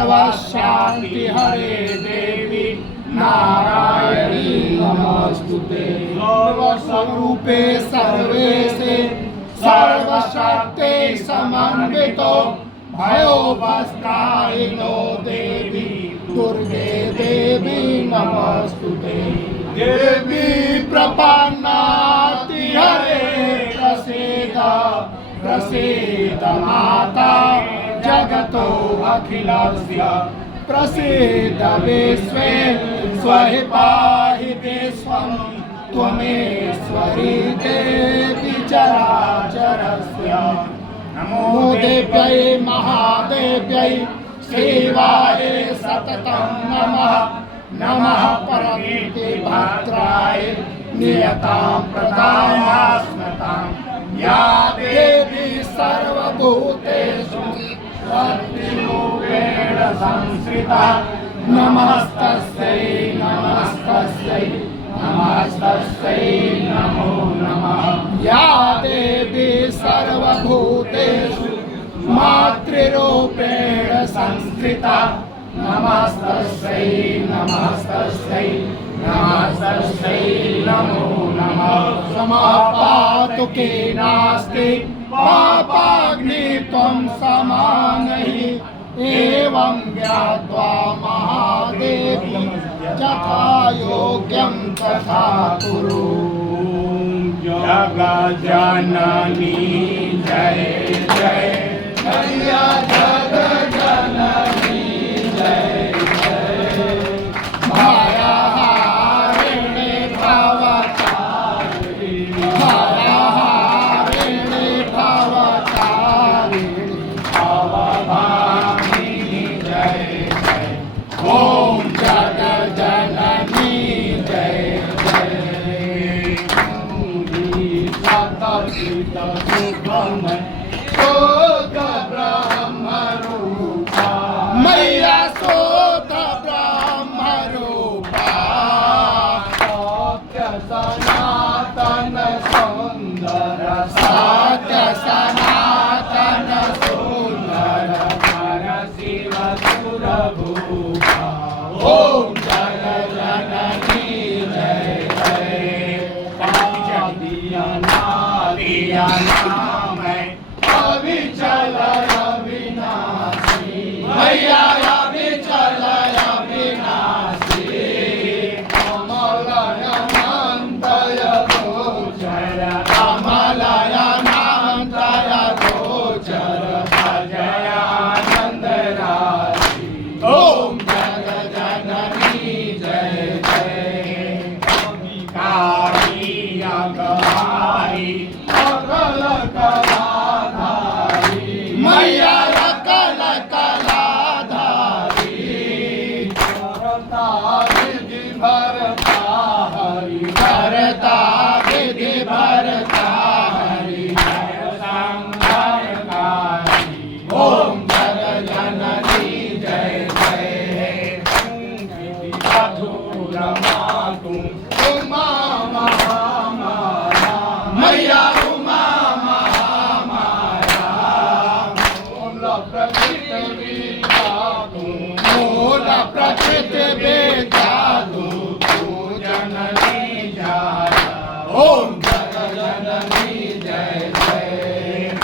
सर्वशान्ति हरे देवी नारायणी नमोस्तुते। सर्वस्वरूपे सर्वेशे सर्वशक्ति समन्वितो भयोपस्त्राहिनो देवी दुर्गे देवी नमोस्तुते। देवी प्रपन्नाति हरे प्रसीद माता जगतो अखिलस्य प्रसीद विश्वे स्वहि पाहि विश्वं त्वमेश्वरी देवी चराचरस्य। नमो देव्यै महादेव्यै शिवाय सततं नमः। नमः परमेति भद्राय नियतां प्रदायास्मतां या देवी सर्वभूतेषु शक्तिरूपेण संस्थिता। नमस्तस्यै नमस्तस्यै नमस्तस्यै नमो नमः। या देवी सर्वभूतेषु मातृरूपेण संस्थिता। नमस्तस्यै नमस्तस्यै नमस्तस्यै नमो नमः। समपातुके नास्ति पापाग्नि त्वं समानहि। एवं ज्ञात्वा महादेवी यथा योग्यं तथा कुरु। जगज्जननी जय जय मैया जगज्जननी जय जय। माया हारिणी भवतारिणी माया हारिणी भवतारिणी भवभामिनी जय जय। ओम जगज्जननी जय जय। मैया सोत ब्रह्म रूपा सत्य सनातन सुंदर सत्य सनातन सुंदर हर शिव सुर भूपा। ओम जगज्जननी जय जय। दिया नाम अविचल अविनाशी मैया अविचल अविनाशी। कमलय अनंतय गोचर कमलय अनंतय गोचर अजय आनंद राशि। ओम जगज्जननी जय जय। काली अगहारी अकल कलाधारी मैया अकल कलाधारी। करता विधि भरता हरि करता विधि भरता हरि जय संहारकारी। ओम जगज्जननी जय जय। मधुर मातु उमा महामाया मैया उमा महामाया। मूल प्रकृति विद्या तू मूल प्रकृति विद्या तू जननी जाया। ओम जगज्जननी जय जय।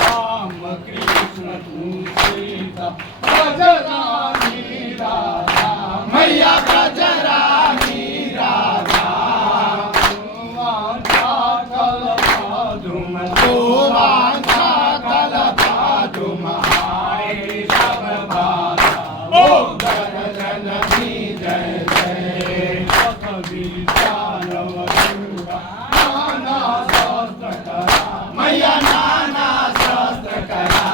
राम कृष्ण तू सीता ब्रजरानी राधा मैया ब्रजरानी राधा। ओम जगज्जननी जय जय। नाना शास्त्र करा मैया नाना शास्त्र करा।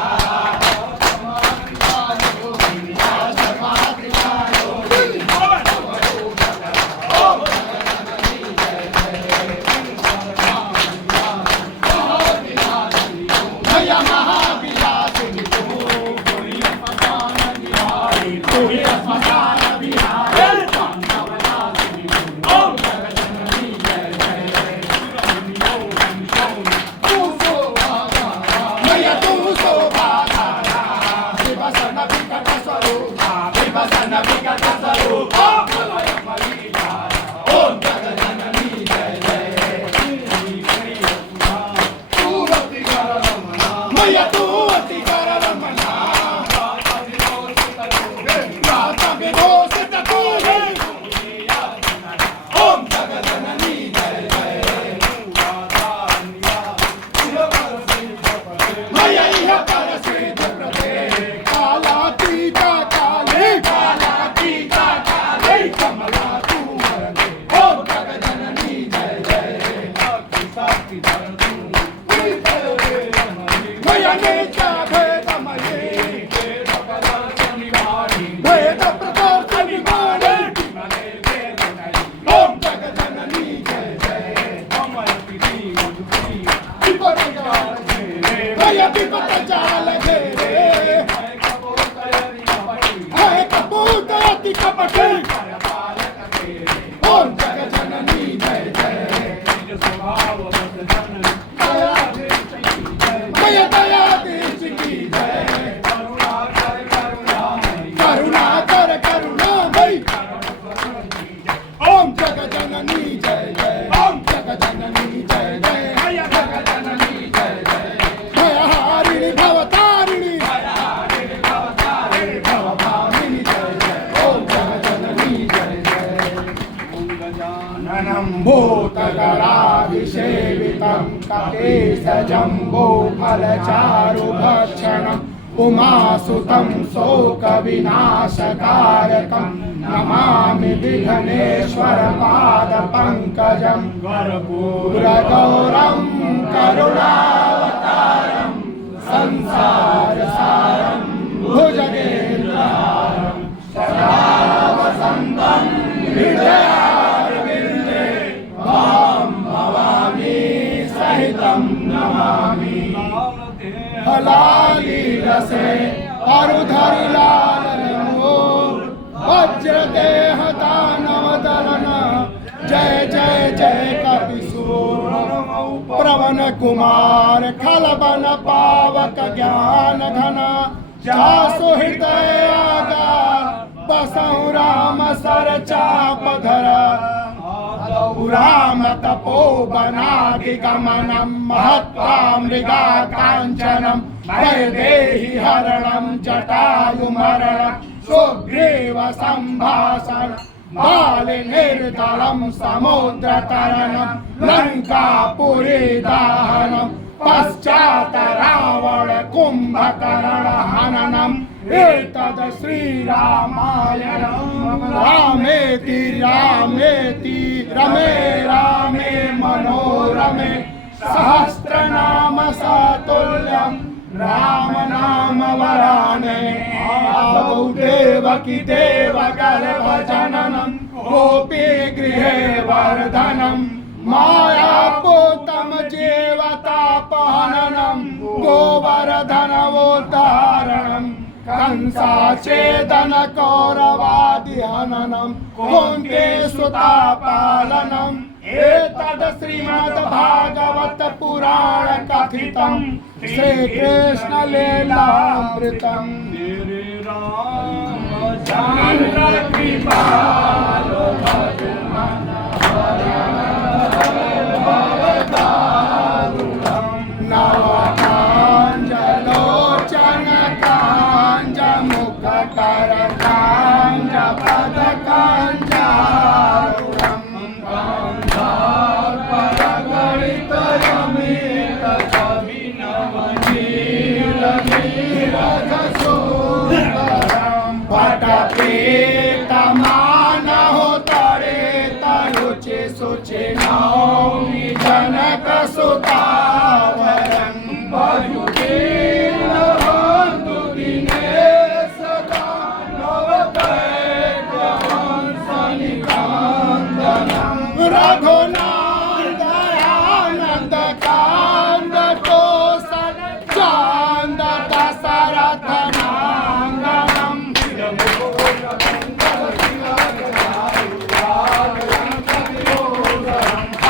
प्रसन्न विगत स्वरूप ओम जगज्जननी जय जय तू अति कर रमना मैया तू अति कर रमना गाता विभूषित तू ओम जगज्जननी जय जय मैया इह पर सिद्ध प्रदे कालातीता काले कालातीता काले कमला तू वरदे ओम जगज्जननी जय जय शक्ति मैया नेता भेदमयी भेद प्रकोप निवारे ओम जगज्जननी जय जय मैया विपत जाल घेरे है कपूत अति कपटे ओम जगज्जननी जय जय मैया दया देश की जय करुणा कर करुणा भई ओम जगज्जननी जय जय ओम जगज्जननी जय जय मैया जगज्जननी जय जय मैया हारिणी भवतारिणी भवभामिनी जय जय ओम जगज्जननी जय जय गजाननं भूतगणाभिषेवितं ककेशजम्बो फलचारुभक्षणम् उमासुतं शोकविनाशकारकं नमामि विघ्नेश्वरपादपङ्कजं कर्पूरगौरं करुणावतारं संसारसारं भुजगेन्द्रहारं सदा वसन्तं हृदयारविन्दे मां भवानी सहितं नमामि हलाली रसे अरुधर लाल रंगो वज्र देह दानव दलन जय जय जय कपिसूर प्रवन कुमार खलबन पावक ज्ञान घन जासु हृदय आगार बसहु राम सर चाप धर राम तपोवनादिगमनं महत्वा मृगा काञ्चनं वैदेहि हरणं जटायुमरणं सुग्रीव सम्भाषण बालिनिर्दलं समुद्रतरणं लङ्कापुरी दाहनं पश्चात् रावण कुम्भकर्ण हननम् एतद् श्रीरामायणं रामेति रामेति रमे रामे मनोरमे सहस्रनाम सातुल्यं राम नाम वराने आदौ देवकी देवगर्भजननं गोपी गृहे वर्धनं मायापूतं जीवतापहननं गोवर्धनवोद्धारणं कंसाचेदन कौरवादिहननं कुन्तीसुतापालनम् एतद् श्रीमद्भागवत पुराण कथितं श्रीकृष्ण लीलामृतम् रामचन्द्र कृपालो नवकाञ्जलोचन काञ्ज मुख कर काञ्ज पद काञ्जारुणं परगणित रमित नीरज सुन्दरं पटपीतमानहो तरे तरुचि शुचि नौमि जनक सुतावरं भजुदीनबन्धु दिनेश नवदैत्यवंशनिकन्दनं रघुनन्दयानन्द कान्द कोसल चान्द दशरथ नन्दनं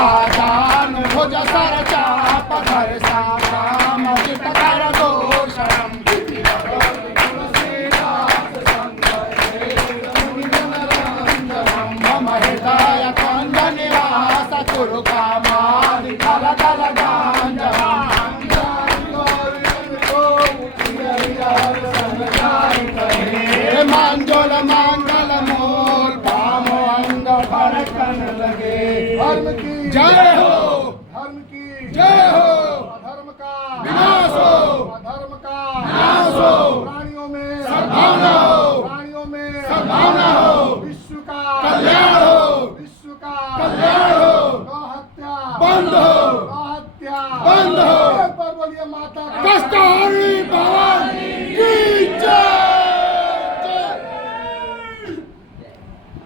आदान भुज सर चाप धर साम चित कर दोषणं गुरु का मान काला काला गांजा मांजोल मांगल मोल पामो अंग फड़कन लगे धर्म की जय हो धर्म की जय हो धर्म का विनाश हो धर्म का नाश हो प्राणियों में सद्भावना हो प्राणियों में सद्भावना हो विश्व का कल्याण हो विश्व का कल्याण हो गौ हत्या बंद हो गौ हत्या बंद हो पर बोलिए माता का